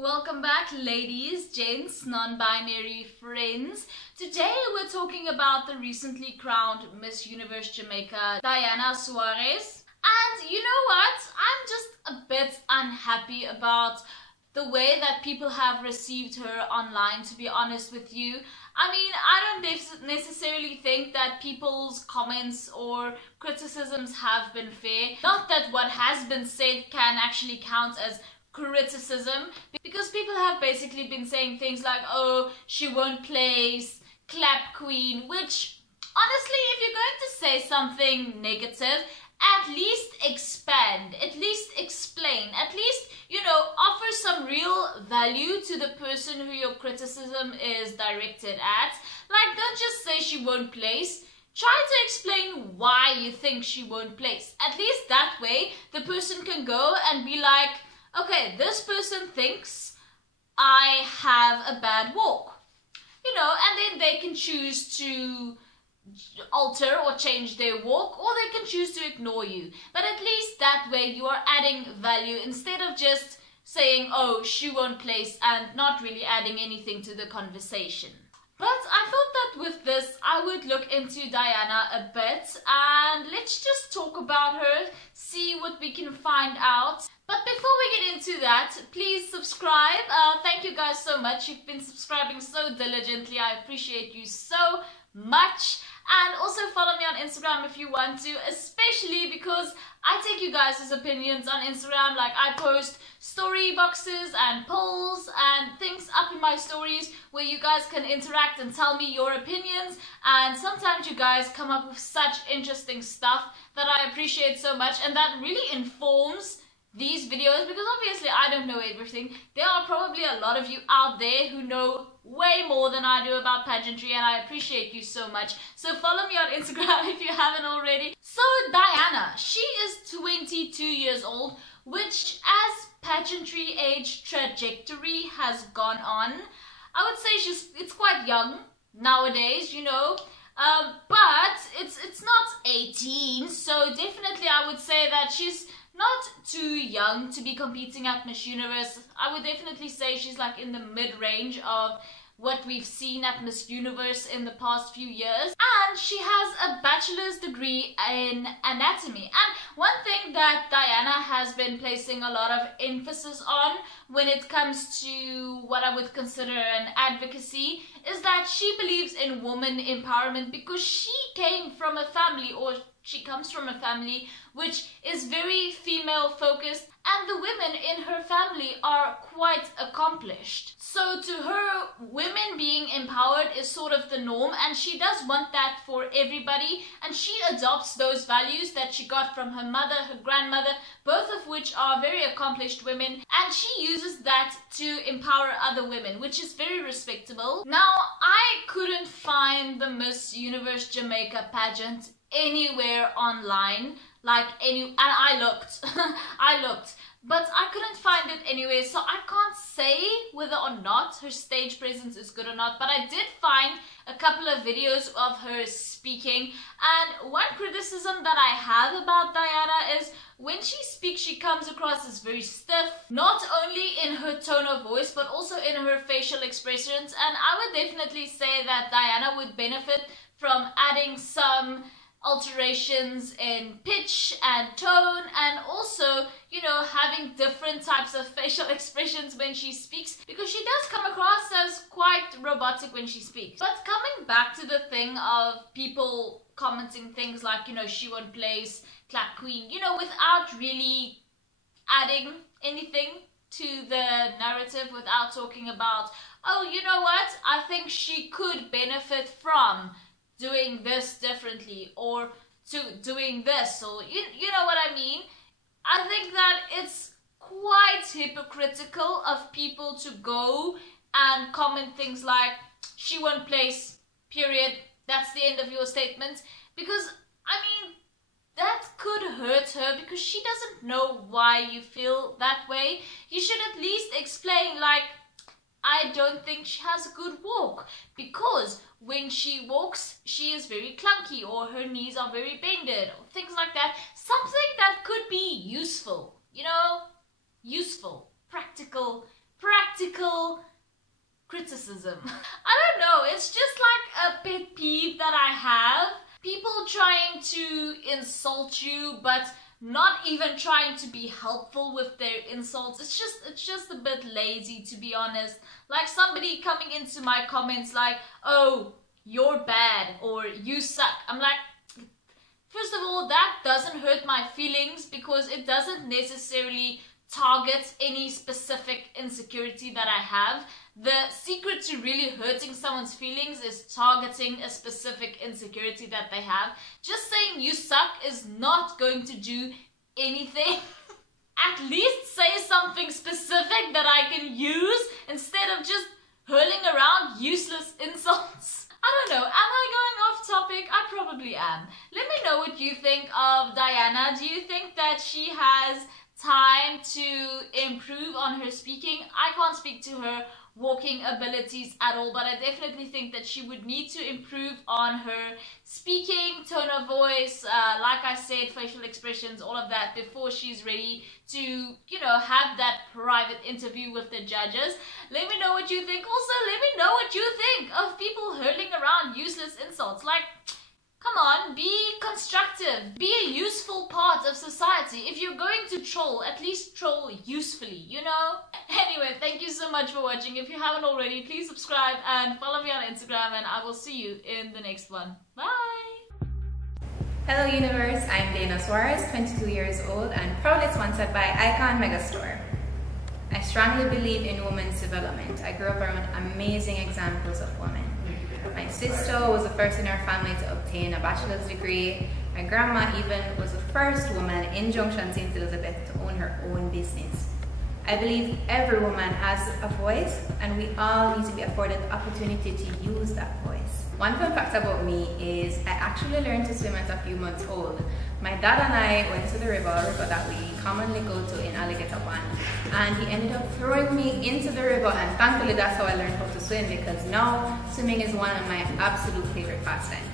Welcome back, ladies, gents, non-binary friends. Today we're talking about the recently crowned Miss Universe Jamaica, Diana Suarez. And you know what? I'm just a bit unhappy about the way that people have received her online, to be honest with you. I mean, I don't necessarily think that people's comments or criticisms have been fair. Not that what has been said can actually count as criticism, because people have basically been saying things like, oh, she won't place, clap queen, which honestly, if you're going to say something negative, at least expand, at least explain, at least, offer some real value to the person who your criticism is directed at. Like, don't just say she won't place. Try to explain why you think she won't place. At least that way, the person can go and be like, okay, this person thinks I have a bad walk, and then they can choose to alter or change their walk, or they can choose to ignore you. But at least that way you are adding value instead of just saying, oh, she won't place, and not really adding anything to the conversation. But I thought that with this, I would look into Diana a bit, and let's just talk about her, see what we can find out. But before we get into that, please subscribe. Thank you guys so much. You've been subscribing so diligently. I appreciate you so much. And also follow me on Instagram if you want to, especially because I take you guys' opinions on Instagram. Like, I post story boxes and polls and things up in my stories where you guys can interact and tell me your opinions. And sometimes you guys come up with such interesting stuff that I appreciate so much, and that really informs these videos, because obviously I don't know everything. There are probably a lot of you out there who know way more than I do about pageantry, and I appreciate you so much. So follow me on Instagram if you haven't already. So Diana, she is 22 years old, which as pageantry age trajectory has gone on, I would say it's quite young nowadays, but it's not 18, so definitely I would say that she's not too young to be competing at Miss Universe. I would definitely say she's like in the mid-range of what we've seen at Miss Universe in the past few years. And she has a bachelor's degree in anatomy. And one thing that Diana has been placing a lot of emphasis on when it comes to what I would consider an advocacy is that she believes in woman empowerment, because she came from a family, or she comes from a family which is very female focused, and the women in her family are quite accomplished. So to her, women being empowered is sort of the norm, and she does want that for everybody, and she adopts those values that she got from her mother, her grandmother, both of which are very accomplished women, and she uses that to empower other women, which is very respectable. Now, I couldn't find the Miss Universe Jamaica pageant anywhere online, and I looked but I couldn't find it anywhere, so I can't say whether or not her stage presence is good or not. But I did find a couple of videos of her speaking, and one criticism that I have about Diana is when she speaks, she comes across as very stiff, not only in her tone of voice but also in her facial expressions. And I would definitely say that Diana would benefit from adding some alterations in pitch and tone, and also, having different types of facial expressions when she speaks, because she does come across as quite robotic when she speaks. But coming back to the thing of people commenting things like, she won't place, clap queen, without really adding anything to the narrative, without talking about, oh, you know what, I think she could benefit from doing this differently, or to doing this, or you know what I mean. I think that it's quite hypocritical of people to go and comment things like, she won't place, period, that's the end of your statement, because I mean, that could hurt her, because she doesn't know why you feel that way. You should at least explain, like, I don't think she has a good walk, because when she walks, she is very clunky, or her knees are very bended, or things like that. Something that could be useful, useful, practical physical criticism. I don't know, it's just like a pet peeve that I have. People trying to insult you but not even trying to be helpful with their insults. It's just a bit lazy, to be honest. Like somebody coming into my comments like, oh, you're bad or you suck. I'm like, first of all, that doesn't hurt my feelings because it doesn't necessarily target any specific insecurity that I have. The secret to really hurting someone's feelings is targeting a specific insecurity that they have. Just saying you suck is not going to do anything. At least say something specific that I can use instead of just hurling around useless insults. I don't know, am I going off topic? I probably am. Let me know what you think of Diana. Do you think that she has time to improve on her speaking? I can't speak to her walking abilities at all, but I definitely think that she would need to improve on her speaking, tone of voice, like I said, facial expressions, all of that before she's ready to, you know, have that private interview with the judges. Let me know what you think. Also, let me know what you think of people hurling around useless insults. Like, come on, be constructive, be a useful part of society. If you're going to troll, at least troll usefully, you know? Anyway, thank you so much for watching. If you haven't already, please subscribe and follow me on Instagram, and I will see you in the next one. Bye! Hello Universe, I'm Dana Suarez, 22 years old and proudly sponsored by Icon Megastore. I strongly believe in women's development. I grew up around amazing examples of women. My sister was the first in her family to obtain a bachelor's degree. My grandma even was the first woman in Junction St. Elizabeth to own her own business. I believe every woman has a voice and we all need to be afforded the opportunity to use that voice. One fun fact about me is I actually learned to swim at a few months old. My dad and I went to the river that we commonly go to in Alligator Pond, and he ended up throwing me into the river, and thankfully that's how I learned how to swim, because now swimming is one of my absolute favorite pastimes.